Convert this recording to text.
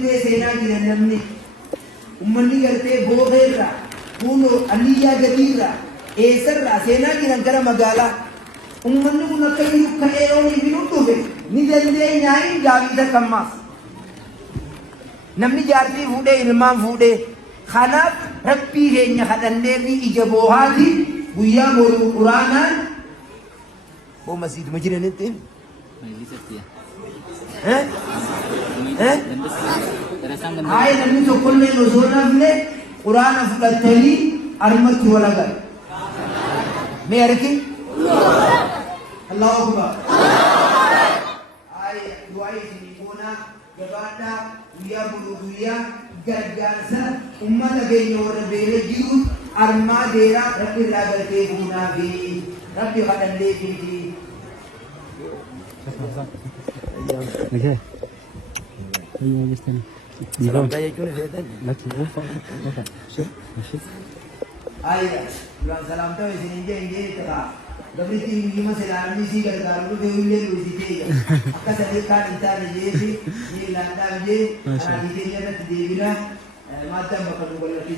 illee seenaa jiran namni ummanni gartee boobeerra kuno aliyyaa gadiirra eessarraa seenaa jiran gara magaalaa ummanni kun akka inni ka'ee oolii fi dhufe ni dandeenya hin gaabisa kammaas namni jaartii fuudhee ilmaan fuudhee kanaaf rabbii keenya kadhannee fi ija boohaati guyyaa boruu quraanaan oo masiiduma jiranitti Hai namni tokkollee osoo nafne quraana fudhatanii armatti walagan mee arki Allahu akbar hai du'aa isinii goona gabaadhaa guyyaa boruu guyyaa gargaarsa ummata keenya warra beela jiru armaa deeraa rabbi irraa galtee buunaa fi rabbi kadhannee fi Okay. You understand? Salam tayo Let's go. Ayah, bulan salam tahu sini je tak. Tapi tinggi masa dalam ni sih kalau tu dia boleh lu sini. Akan saya kan intern je sih, ni lantar je. Anak dia nak dia bila macam bakal boleh lagi.